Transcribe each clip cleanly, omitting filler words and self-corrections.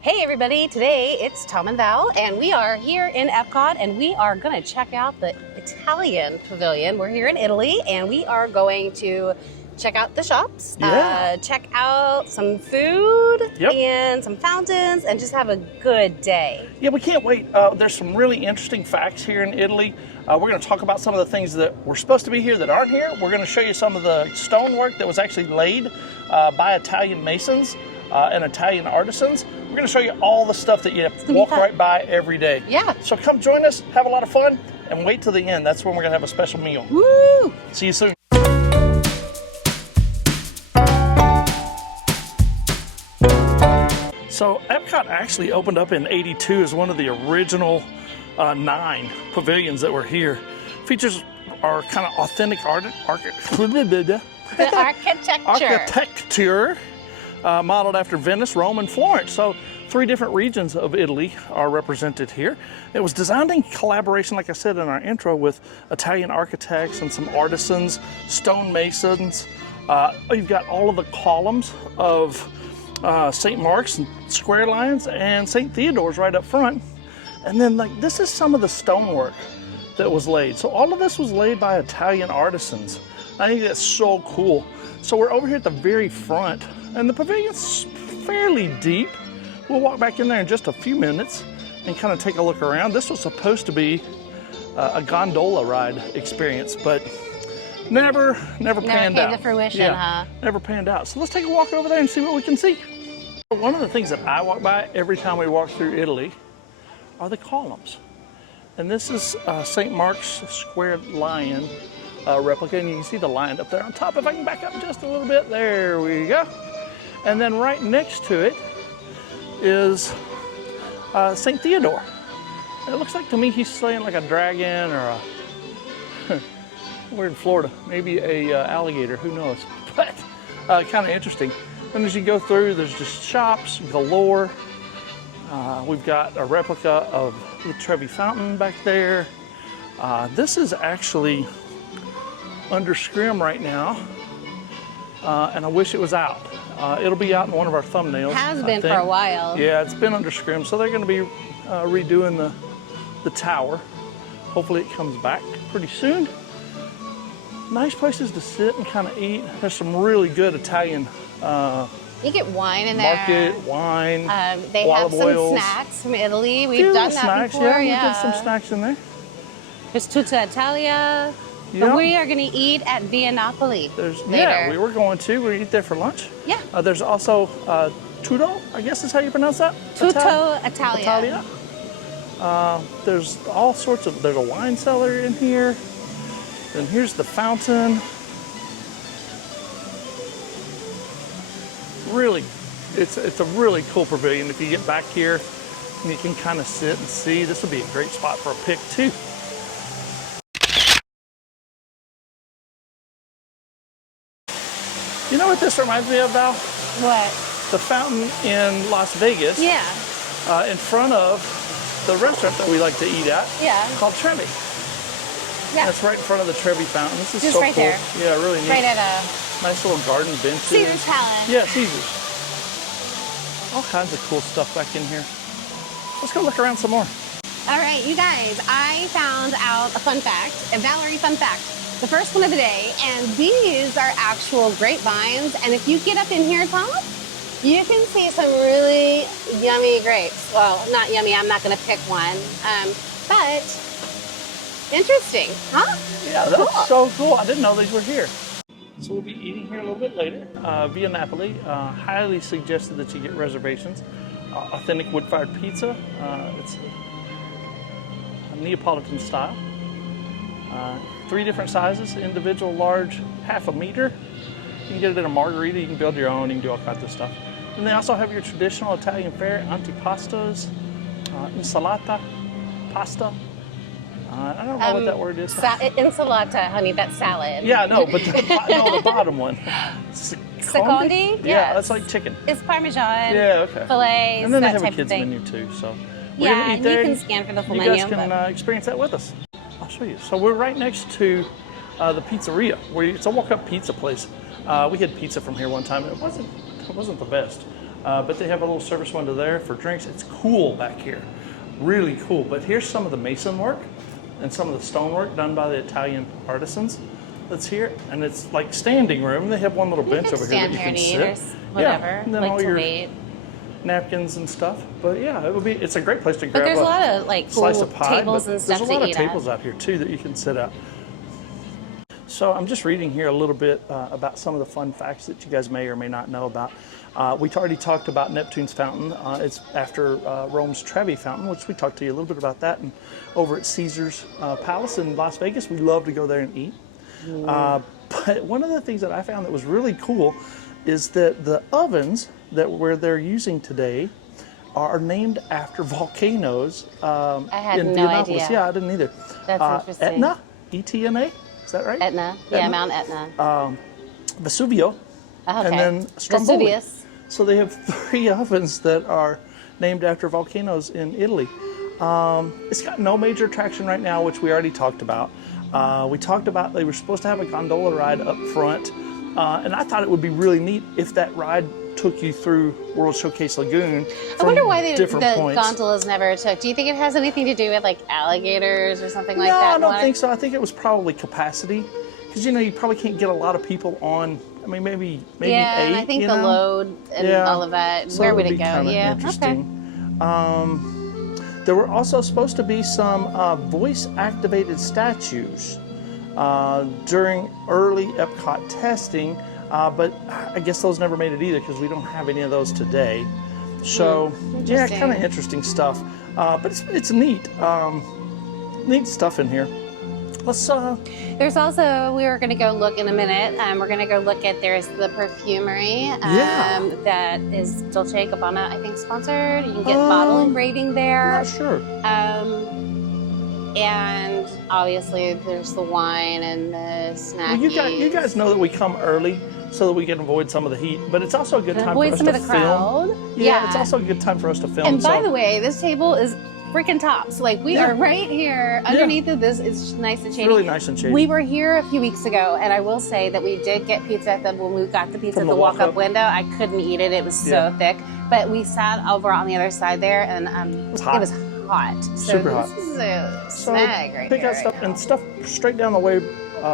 Hey everybody, today it's Tom and Val and we are here in Epcot and we are going to check out the Italian Pavilion. We're here in Italy and we are going to check out the shops, check out some food and some fountains and just have a good day. Yeah, we can't wait. There's some really interesting facts here in Italy. We're going to talk about some of the things that were supposed to be here that aren't here. We're going to show you some of the stonework that was actually laid by Italian masons and Italian artisans. We're going to show you all the stuff that you walk right by every day. Yeah. So come join us, have a lot of fun, and wait till the end. That's when we're going to have a special meal. Woo! See you soon. So Epcot actually opened up in '82 as one of the original 9 pavilions that were here. Features our kind of authentic architecture. Modeled after Venice, Rome, and Florence. So 3 different regions of Italy are represented here. It was designed in collaboration, like I said in our intro, with Italian architects and some artisans, stonemasons. You've got all of the columns of St. Mark's and Square Lions and St. Theodore's right up front. And then this is some of the stonework that was laid. So all of this was laid by Italian artisans. I think that's so cool. So we're over here at the very front, and the pavilion's fairly deep. We'll walk back in there in just a few minutes and kind of take a look around. This was supposed to be a gondola ride experience, but never panned out. Came to fruition, huh? Never panned out. So let's take a walk over there and see what we can see. One of the things that I walk by every time we walk through Italy are the columns. And this is St. Mark's Square Lion replica, and you can see the lion up there on top. If I can back up just a little bit, there we go. And then right next to it is St. Theodore. It looks like to me he's slaying like a dragon or a, we're in Florida, maybe a alligator, who knows, but kind of interesting. And as you go through, there's just shops galore. We've got a replica of the Trevi Fountain back there. This is actually under scrim right now, and I wish it was out. It'll be out in one of our thumbnails. Has been for a while. Yeah, it's been under scrim, so they're going to be redoing the tower. Hopefully it comes back pretty soon. Nice places to sit and kind of eat. There's some really good Italian you get wine in there. Market, wine, they have some oils. Snacks from Italy. We've done that snacks, before. Yeah, we did some snacks in there. There's Tutta Italia. But we are going to eat at Via Napoli later. Yeah, we were going to. We eat there for lunch. Yeah. There's also Tutto, I guess is how you pronounce that? Tutto Italia. There's all sorts of, there's a wine cellar in here. Then here's the fountain. Really, it's a really cool pavilion. If you get back here and you can kind of sit and see, this would be a great spot for a pic too. You know what this reminds me of, Val? What? The fountain in Las Vegas. Yeah. In front of the restaurant that we like to eat at. Yeah. Called Trevi. Yeah. That's right in front of the Trevi Fountain. This is just so right cool. There. Yeah, really neat. Right at a nice little garden bench. Caesar's Palace. Yeah, Caesar's. All kinds of cool stuff back in here. Let's go look around some more. All right, you guys, I found out a fun fact, a Valerie fun fact. The first one of the day, and these are actual grapevines. And if you get up in here, Tom, you can see some really yummy grapes. Well, not yummy, I'm not gonna pick one, but interesting, huh? Yeah, that's so cool. I didn't know these were here. So we'll be eating here a little bit later. Via Napoli, highly suggested that you get reservations. Authentic wood-fired pizza. It's a Neapolitan style. 3 different sizes, individual, large, half a meter. You can get it in a margarita, you can build your own, you can do all kinds of stuff. And they also have your traditional Italian fare, antipastos, insalata, pasta. I don't know what that word is. Insalata, honey, that's salad. Yeah, no, but the bottom one. Secondi? Yeah, that's like chicken. It's Parmesan, okay. fillets, and then they that have a type of kids thing. menu too, so we're Yeah, gonna eat and there. you can scan for the full menu. menu. You guys can experience that with us. I'll show you. So we're right next to the Pizzeria, where it's a walk-up pizza place. We had pizza from here one time. It wasn't the best. But they have a little service window there for drinks. It's cool back here, really cool. But here's some of the mason work and some of the stonework done by the Italian artisans that's here. And it's like standing room. They have one little bench over here that you can sit. Whatever. Yeah, and then like all to your wait. napkins and stuff. But yeah, it's a great place to grab But there's a lot of like cool slice of pie, tables and stuff there's a lot to of eat tables at. out here too that you can sit at. So I'm just reading here a little bit about some of the fun facts that you guys may or may not know about. We already talked about Neptune's fountain. It's after Rome's Trevi fountain, which we talked to you a little bit about that. And over at Caesar's Palace in Las Vegas, we love to go there and eat. But one of the things that I found that was really cool is that the ovens where they're using today are named after volcanoes. I had in no Viennapoli. idea. Yeah, I didn't either. That's interesting. Etna, E-T-N-A, is that right? Etna. Yeah, Mount Etna. Vesuvio, Okay. and then Stromboli. Vesuvius. So they have 3 ovens that are named after volcanoes in Italy. It's got no major attraction right now, which we already talked about. We talked about they were supposed to have a gondola ride up front, and I thought it would be really neat if that ride took you through World Showcase Lagoon. I wonder why the points. gondolas never took. Do you think it has anything to do with like alligators or something like that? No, I don't think so. I think it was probably capacity, because you probably can't get a lot of people on. I mean, maybe yeah, 8. And I think the load and all of that. So where would it'd it be go? kinda Yeah, interesting. okay. There were also supposed to be some voice-activated statues during early Epcot testing, but I guess those never made it either because we don't have any of those today. So yeah, kind of interesting stuff. But it's neat, neat stuff in here. Let's. There's also, we were going to go look in a minute. We're going to go look at, there's the perfumery that is Dolce & Gabbana, I think, sponsored. You can get bottle engraving there. I'm not sure. And obviously there's the wine and the snacks. Well, you guys know that we come early so that we can avoid some of the heat, but it's also a good time for us to film. Avoid some of the crowd. Yeah, it's also a good time for us to film. And by the way, this table is freaking top. So like we are right here underneath of this. It's nice and shady. It's really nice and shady. We were here a few weeks ago, and I will say that we did get pizza when we got the pizza at the walk-up window. I couldn't eat it. It was so thick. But we sat over on the other side there, and it was hot. So super hot. This is a snag right pick here. out stuff and stuff straight down the way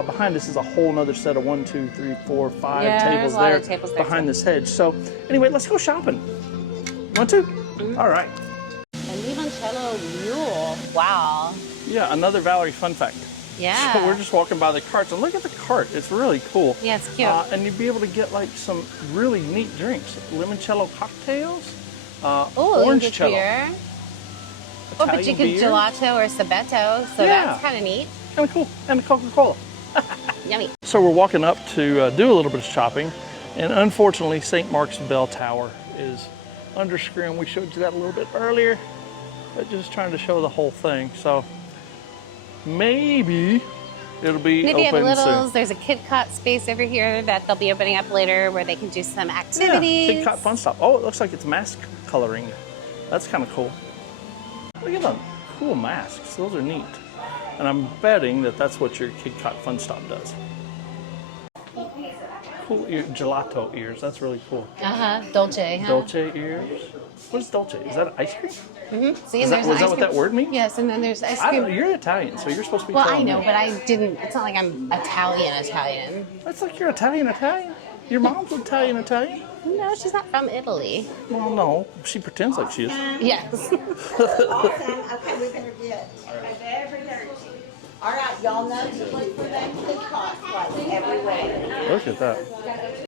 behind us is a whole nother set of 1, 2, 3, 4, 5 tables there behind this hedge. So anyway, let's go shopping. 1, 2. All right. And limoncello mule. Wow. Yeah, another Valerie fun fact. Yeah. So we're just walking by the carts, and look at the cart. It's really cool. Yeah, it's cute. And you'd be able to get like some really neat drinks. Limoncello cocktails, orange cello. Oh, but you could gelato or sabetto, so that's kind of neat. Kind of cool. And a Coca-Cola. Yummy. So we're walking up to do a little bit of shopping, and unfortunately St. Mark's Bell Tower is under screen. We showed you that a little bit earlier, but just trying to show the whole thing. So maybe it'll be open soon. There's a Kid Cot space over here that they'll be opening up later where they can do some activities. Yeah, Kid Cot Fun Stop. Oh, it looks like it's mask coloring. That's kind of cool. Look at them cool masks. Those are neat. And I'm betting that that's what your Kid Cot Fun Stop does. Cool gelato ears. That's really cool. Dolce, huh? Dolce ears. What is Dolce? Is that ice cream? Mm-hmm. See, is that what that word means? Yes, and then there's ice cream. I don't know. You're Italian, so you're supposed to be. Well, I know, but I didn't. It's not like I'm Italian. That's like you're Italian. Your mom's Italian. No, she's not from Italy. Well, no, she pretends like she is. Yes. Awesome. Okay, we better get all right, y'all know to look for that Kid Cot like everywhere. Look at that.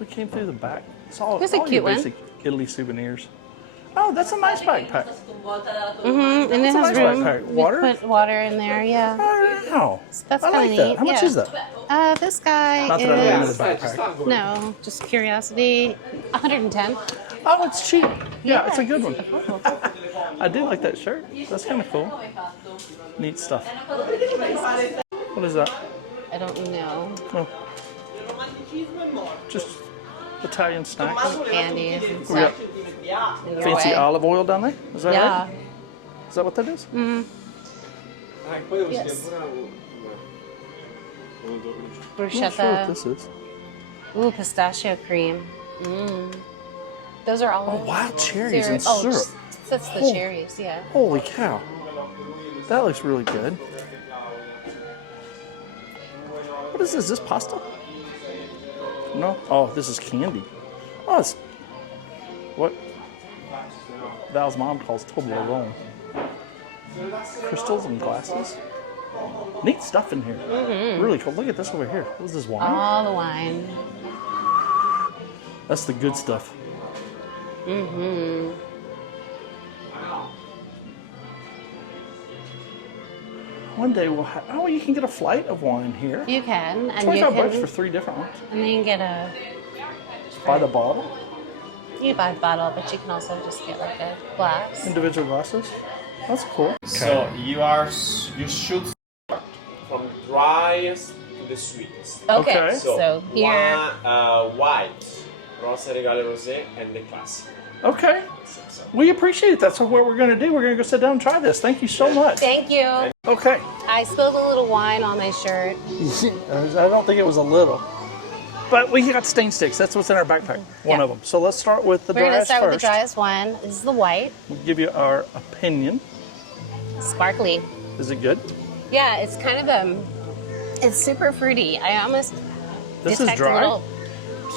We came through the back. It's all, Here's a cute one. Basic Italy souvenirs. Oh, that's a nice backpack. Mm-hmm. And it has room. Backpack. Water? We put water in there. Yeah. Oh, that's I like that. How much is that? This guy Not that I really need a backpack. No, just curiosity. 110. Oh, it's cheap. Yeah, it's a good one. I do like that shirt. That's kind of cool. Neat stuff. What is that? I don't know. Oh. Just Italian snacks. Candies and We stuff. got fancy olive oil down there. Is that right? Is that what that is? Mm-hmm. Yes. I'm not sure what Bruschetta. this is. Ooh, pistachio cream. Those are all. Oh, wild cherries and Oh, syrup. that's the Oh. cherries, yeah. Holy cow. That looks really good. What is this? Is this pasta? No? Oh, this is candy. Oh, it's what Val's mom calls Toblerone. Crystals and glasses. Neat stuff in here. Really cool. Look at this over here. What is this, wine? All the wine. That's the good stuff. One day we'll have. Oh, you can get a flight of wine here. You can, and 25 you bucks can, for 3 different ones. and then you can get a. By the bottle. You buy the bottle, but you can also just get like a glass. Individual glasses. That's cool. So you should start from driest to the sweetest. Okay, Okay. so here. White, Rosa Regale Rosé, and the classic. Okay. We appreciate that. So what we're going to do, we're going to go sit down and try this. Thank you so much. Thank you. Okay. I spilled a little wine on my shirt. I don't think it was a little. But we got stain sticks. That's what's in our backpack. One Yeah. of them. So let's start with the We're going to driest start first. with the driest one. This is the white. We'll give you our opinion. Sparkly. Is it good? Yeah, it's kind of it's super fruity. I almost This is detect a dry. little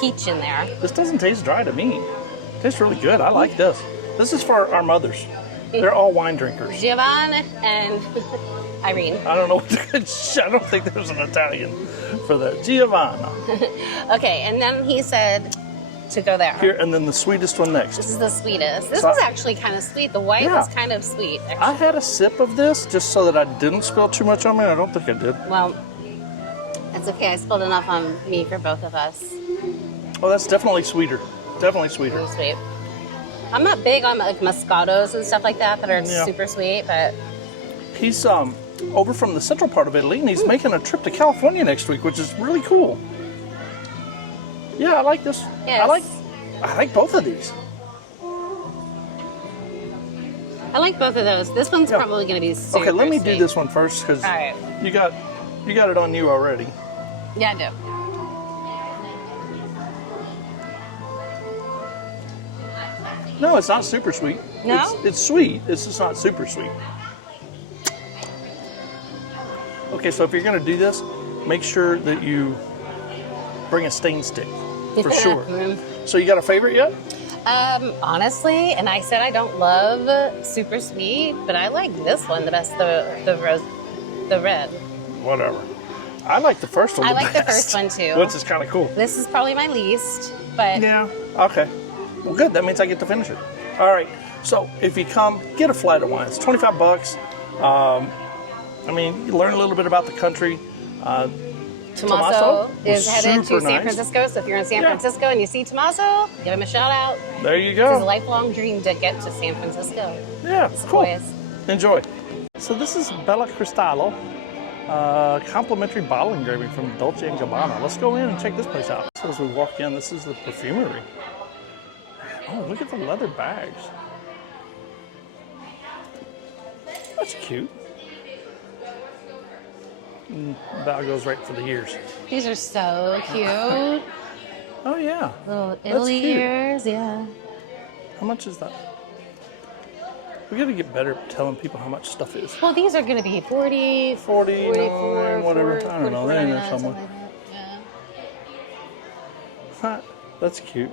peach in there. This doesn't taste dry to me. It tastes really good. I like this. This is for our mothers. They're all wine drinkers. Giovanna and Irene. I don't know what I don't think there's an Italian for that. Giovanna. Okay, and then he said to go there. Here, and then the sweetest one next. This is the sweetest. This So was actually kind of sweet. The white Yeah. was kind of sweet. I Actually. had a sip of this just so that I didn't spill too much on me. I don't think I did. Well, it's okay. I spilled enough on me for both of us. Oh, that's definitely sweeter. Definitely sweeter. Really sweet. I'm not big on like Moscatos and stuff like that are Yeah. super sweet, but He's over from the central part of Italy, and he's making a trip to California next week, which is really cool. Yeah, I like this. Yes. I like both of these. I like both of those. This one's Yeah. probably going to be super Okay, let me sweet. do this one first because All right. you got it on you already. Yeah, I do. No, it's not super sweet. No? It's sweet. It's just not super sweet. Okay, so if you're going to do this, make sure that you bring a stain stick for sure. So you got a favorite yet? Honestly, and I said I don't love super sweet, but I like this one the best. The red. Whatever. I like the first one. I the like the best, first one too. which is kind of cool. This is probably my least, but Yeah. Okay. Well, good. That means I get to finish it. All right. So if you come, get a flight of wine. It's 25 bucks. I mean, you learn a little bit about the country. Tommaso was is headed to super San nice. Francisco. So if you're in San Yeah. Francisco and you see Tommaso, give him a shout out. There you It's his go. lifelong dream to get to San Francisco. Yeah. Cool. Boys. Enjoy. So this is Bella Cristallo, complimentary bottle engraving from Dolce & Gabbana. Let's go in and check this place out. So as we walk in, this is the perfumery. Oh, look at the leather bags. That's cute. Val goes right for the ears. These are so cute. Oh yeah. Little Italy cute. ears, yeah. How much is that? We gotta get better at telling people how much stuff is. Well, these are going to be 40, 49, 44, whatever. 40, I don't know. They're in there 49, somewhere. something like that. Huh, that's cute.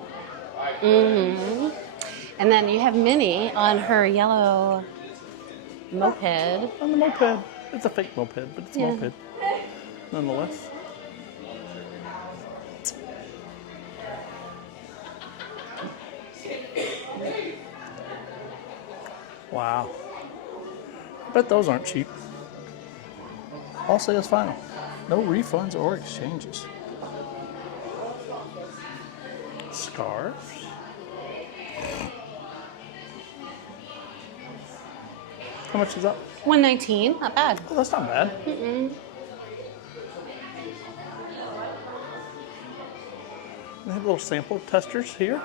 Yeah. And then you have Minnie on her yellow moped. On the moped. It's a fake moped, but it's a Yeah. moped. Nonetheless. Wow. I bet those aren't cheap. All sales final. No refunds or exchanges. Scarves. How much is that? $119, not bad. Oh, that's not bad. They have little sample testers here.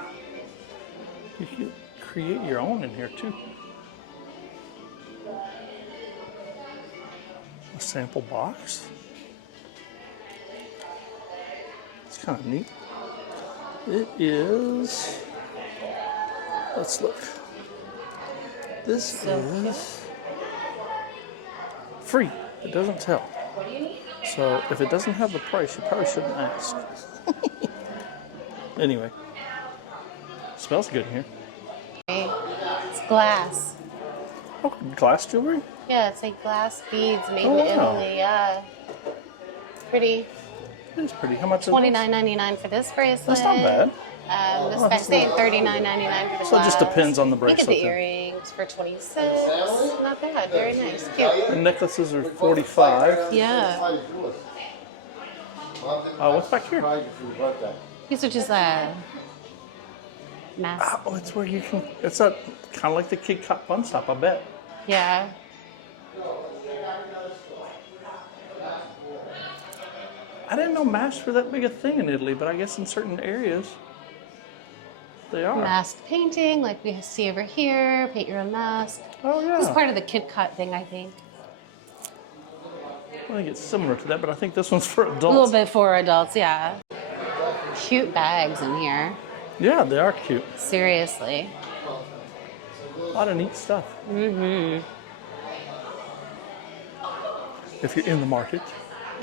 You can create your own in here too. A sample box. It's kind of neat. It is, let's look. This is free. It doesn't tell. So if it doesn't have the price, you probably shouldn't ask. Anyway, smells good in here. It's glass. Oh, glass jewelry? Yeah, it's like glass beads made Oh, in wow. Italy. Yeah, pretty. It's pretty. How much is it? $29.99 for this bracelet. That's not bad. This Oh, guy's saying $39.99 for the So it just gloves. depends on the Look at bracelet the then. earrings for $26. Not bad. Very nice. Cute. The necklaces are $45. Yeah. What's back here? These are just mask. Oh, it's where you can. It's a kind of like the Kid Cop Fun Stop, I bet. Yeah. I didn't know masks were that big a thing in Italy, but I guess in certain areas they are. Mask painting, like we see over here. Paint your own mask. Oh yeah. This is part of the Kid Cut thing, I think. I think it's similar to that, but I think this one's for adults. A little bit for adults, yeah. Cute bags in here. Yeah, they are cute. Seriously. A lot of neat stuff. Mm-hmm. If you're in the market.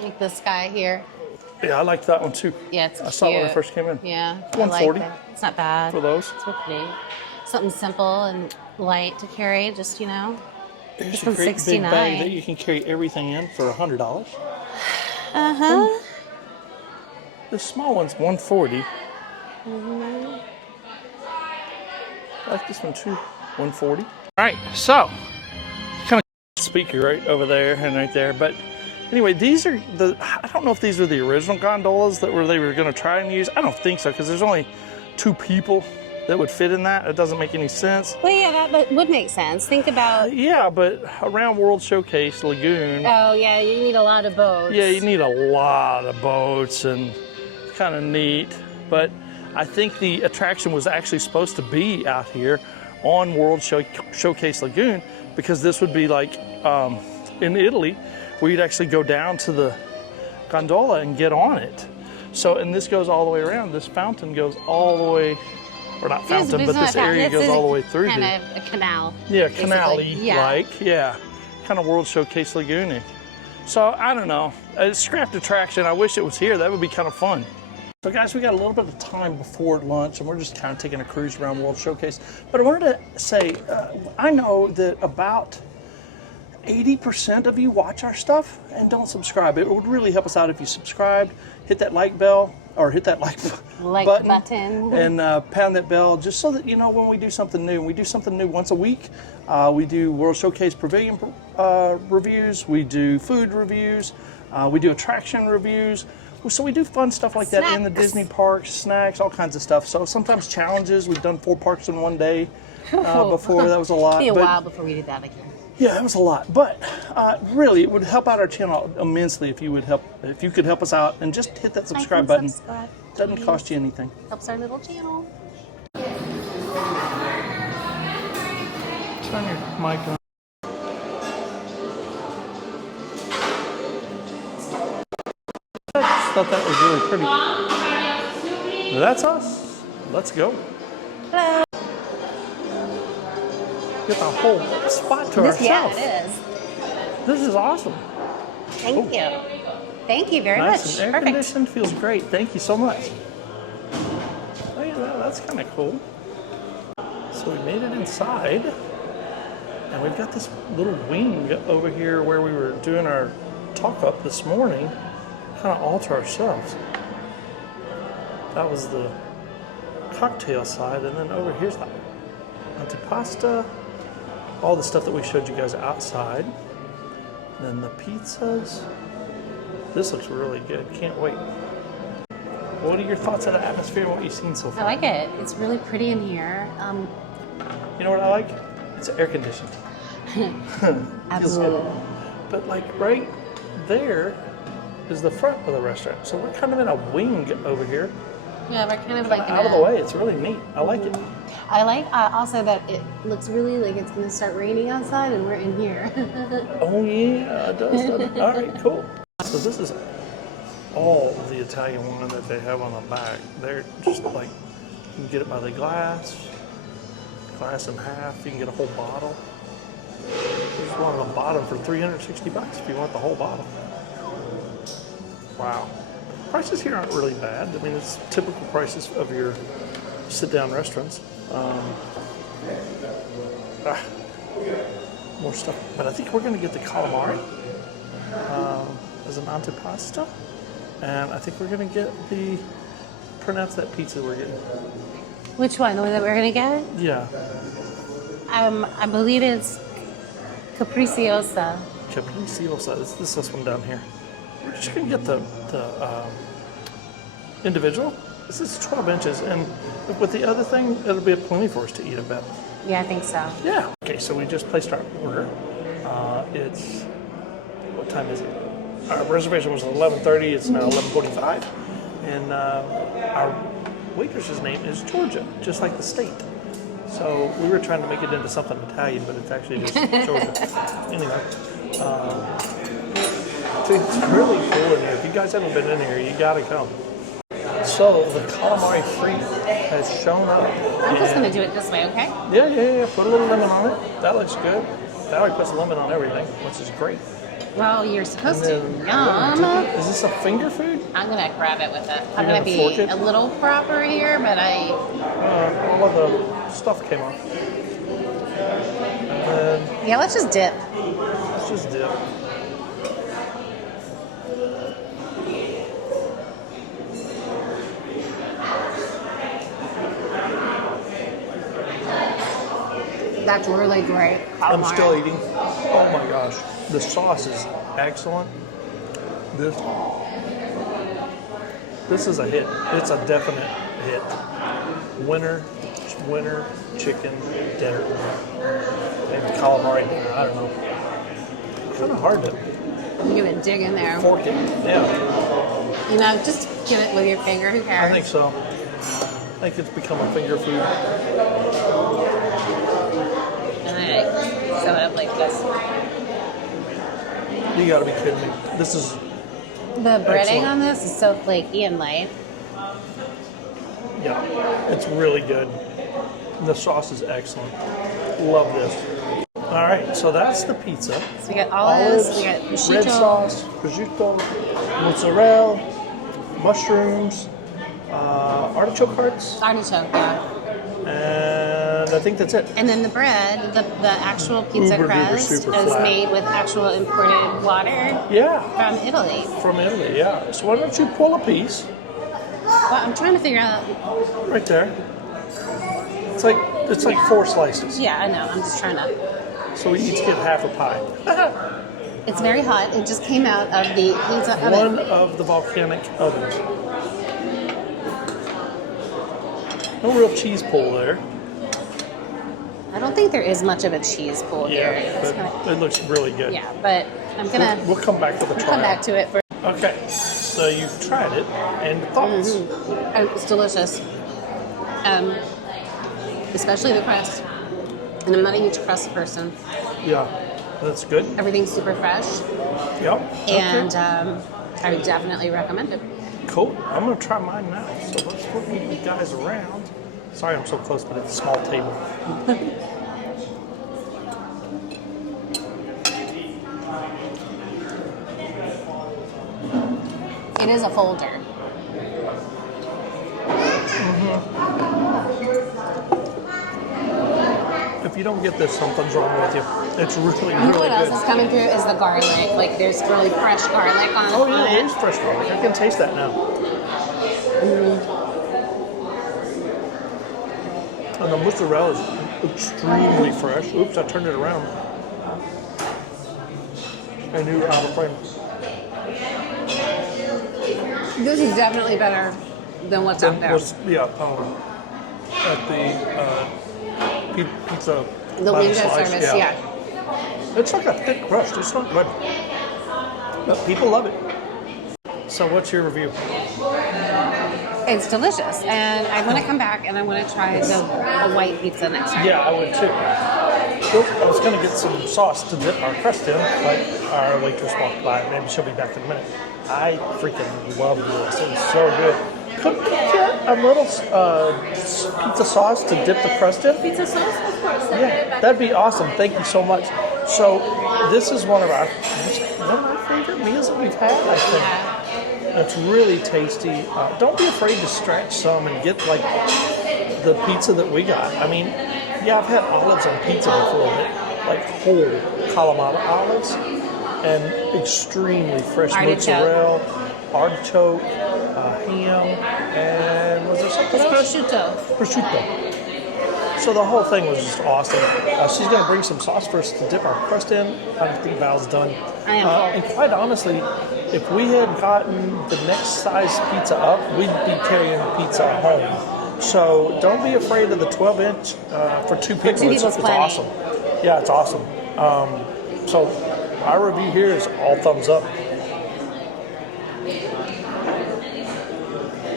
Like this guy here. Yeah, I liked that one too. Yeah, it's cute. I saw it when I first came in. Yeah, $140 I like it. It's not bad. for those. It's okay. Something simple and light to carry, just, you know. There's This a one's great big bag that $69. you can carry everything in for $100. Uh-huh. The small one's $140. Mm-hmm. I like this one too, $140. All right, so kind of speaker right over there and right there, but anyway, these are the. I don't know if these are the original gondolas that they were going to try and use. I don't think so because there's only 2 people that would fit in that. It doesn't make any sense. Well, yeah, that would make sense. Think about. Yeah, but around World Showcase Lagoon. Oh, yeah, you need a lot of boats. Yeah, you need a lot of boats and it's kind of neat. But I think the attraction was actually supposed to be out here on World Showcase Lagoon because this would be like in Italy where you'd actually go down to the gondola and get on it. So, and this goes all the way around. This fountain goes all the way, or not fountain, but this area goes all the way through. Kind of a canal. Yeah, basically. canal-y, like, yeah. Kind of World Showcase Lagoon. So, I don't know. A scrapped attraction. I wish it was here. That would be kind of fun. So guys, we got a little bit of time before lunch and we're just kind of taking a cruise around World Showcase. But I wanted to say, I know that about 80% of you watch our stuff and don't subscribe. It would really help us out if you subscribed, hit that like bell, or hit that like button. And pound that bell just so that you know when we do something new. We do something new once a week. We do World Showcase Pavilion reviews. We do food reviews. We do attraction reviews. So we do fun stuff like that in the Disney parks, snacks, all kinds of stuff. So sometimes challenges. We've done 4 parks in one day before. That was a lot. It'll be a while before we did that again. Yeah, that was a lot. But really, it would help out our channel immensely if you could help us out and just hit that subscribe button. Doesn't cost you anything. Helps our little channel. Turn your mic on. I just thought that was really pretty. That's us. Let's go. Hello. Get the whole spot to ourselves. Yeah, it is. This is awesome. Thank you. Thank you very Nice much. and air Perfect. conditioned. Feels great. Thank you so much. Look at that. That's kind of cool. So we made it inside. And we've got this little wing over here where we were doing our talk up this morning. Kind of all to ourselves. That was the cocktail side. And then over here's the antipasta. All the stuff that we showed you guys outside. And then the pizzas. This looks really good. Can't wait. What are your thoughts on the atmosphere and what you've seen so far? I like it. It's really pretty in here. You know what I like? It's air conditioned. Absolutely. But like right there is the front of the restaurant. So we're kind of in a wing over here. Yeah, we're kind of like Out of the way. It's really neat. I like it. I like also that it looks really like it's going to start raining outside and we're in here. Oh yeah, it does, doesn't it? All right, cool. So this is all the Italian wine that they have on the back. They're just like, you can get it by the glass in half. You can get a whole bottle. There's one on the bottom for $360 if you want the whole bottle. Wow. Prices here aren't really bad. I mean, it's typical prices of your sit-down restaurants. More stuff. But I think we're going to get the calamari as an antipasta. And I think we're going to get pronounce that pizza we're getting. Which one? The one that we're going to get? Yeah. I believe it's capricciosa. Capricciosa. This one down here. We're just going to get the individual. This is 12 inches. And with the other thing, it'll be plenty for us to eat, I bet. Yeah, I think so. Yeah. Okay, so we just placed our order. It's, what time is it? Our reservation was at 11:30. It's now 11:45. And our waitress's name is Georgia, just like the state. So we were trying to make it into something Italian, but it's actually just Georgia. Anyway, it's really cool in here. If you guys haven't been in here, you gotta come. So the calamari frite has shown up. I'm just going to do it this way, okay? Yeah. Put a little lemon on it. That looks good. Valerie puts lemon on everything, which is great. Well, you're supposed to. And then Yum. is this a finger food? I'm going to grab it with it. I'm You're going to gonna be fork it? a little proper here, but All of the stuff came off. And then yeah, let's just dip. let's just dip. That's really great. I'm still eating. Oh my gosh. The sauce is excellent. This is a hit. It's a definite hit. Winner chicken dinner. Maybe calamari dinner. I don't know. Kind of hard to I'm going to dig in there. fork it. Yeah, You know, just get it with your finger. Who cares? I think so. I think it's become a finger food. And I sew it up like this. You gotta be kidding me. This is The breading excellent. on this is so flaky and light. Yeah, it's really good. The sauce is excellent. Love this. All right, so that's the pizza. So we got olives, we got prosciutto. red sauce, prosciutto, mozzarella, mushrooms, artichoke hearts, Artichoke, yeah. and I think that's it. And then the bread, the actual pizza Uber duper crust is super flat. made with actual imported water Yeah, from Italy. from Italy, yeah. So why don't you pull a piece Well, I'm trying to figure out. right there. It's like 4 slices. Yeah, I know. I'm just trying to. So we each get half a pie. It's very hot. It just came out of the pizza oven. One of the volcanic ovens. No real cheese pull there. I don't think there is much of a cheese pool here. Yeah, It's but kinda- it looks really good. yeah, but I'm gonna We'll come back with a try. come back to it for. Okay, so you've tried it, and thoughts? Oh, it's delicious. Especially the crust. And I'm not a huge crust person. Yeah, that's good. Everything's super fresh, Yep. and okay. I would definitely recommend it. Cool. I'm gonna try mine now. So let's flip you guys around. Sorry, I'm so close, but it's a small table. It is a folder. If you don't get this, something's wrong with you. It's really, You know really what else good. is coming through is the garlic. Like there's really fresh garlic on, Oh on yeah, it. it is fresh garlic. I can taste that now. And the mozzarella is extremely fresh. Oops, I turned it around. I knew out of frame. This is definitely better than what's out there. At the pizza. The by window slice, service, yeah. It's like a thick crust. It's not good. But people love it. So what's your review? It's delicious, and I want to come back and I want to try the white pizza next time. Yeah, I would too. I was going to get some sauce to dip our crust in, but our waitress walked by. Maybe she'll be back in a minute. I freaking love this. It's so good. Could we get a little pizza sauce to dip the crust in? Pizza sauce, of course. Yeah, that'd be awesome. Thank you so much. So this is one of my favorite meals that we've had, I think. It's really tasty. Don't be afraid to stretch some and get like the pizza that we got. I mean, yeah, I've had olives on pizza before, but like whole Kalamata olives and extremely fresh mozzarella, artichoke, ham, and was there something else? Prosciutto. So the whole thing was just awesome. She's going to bring some sauce for us to dip our crust in. I think Val's done. And quite honestly, if we had gotten the next size pizza up, we'd be carrying pizza home. So don't be afraid of the 12-inch for two people. It's awesome. Yeah, it's awesome. So our review here is all thumbs up.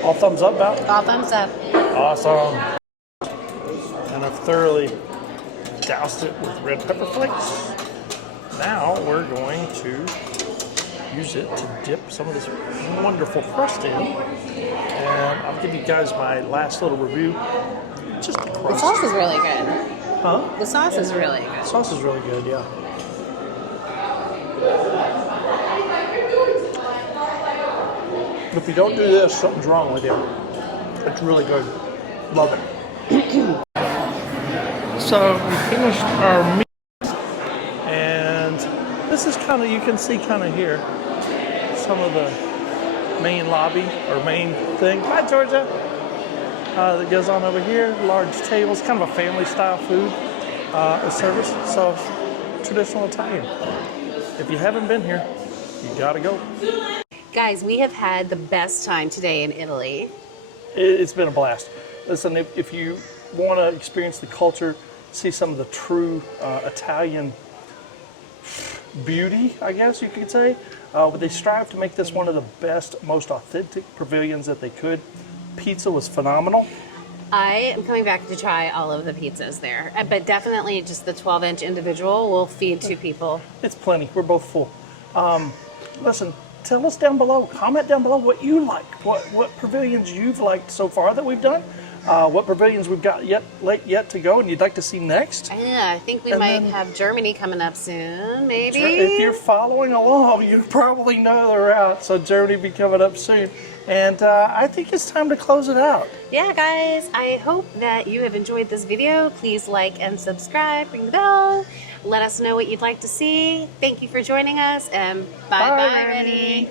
All thumbs up, Val? All thumbs up. Awesome. And I've thoroughly doused it with red pepper flakes. Now we're going to use it to dip some of this wonderful crust in. And I'll give you guys my last little review. Just the crust. The sauce is really good. Huh? The sauce is really good. The sauce is really good, yeah. If you don't do this, something's wrong with you. It's really good. Love it. So we finished our meal, and this is kind of, you can see kind of here, some of the main lobby or main thing. Hi, Georgia. That goes on over here. Large tables, kind of a family style food service. So traditional Italian. If you haven't been here, you gotta go. Guys, we have had the best time today in Italy. It's been a blast. Listen, if you want to experience the culture, see some of the true Italian beauty, I guess you could say, but they strive to make this one of the best, most authentic pavilions that they could. Pizza was phenomenal. I am coming back to try all of the pizzas there, but definitely just the 12-inch individual will feed two people. It's plenty. We're both full. Listen, tell us down below. Comment down below what you like. What pavilions you've liked so far that we've done. What pavilions we've got yet to go and you'd like to see next. Yeah, I think we might have Germany coming up soon, maybe. If you're following along, you probably know the route. So Germany will be coming up soon. And I think it's time to close it out. Yeah, guys, I hope that you have enjoyed this video. Please like and subscribe, ring the bell. Let us know what you'd like to see. Thank you for joining us, and bye-bye, Rennie.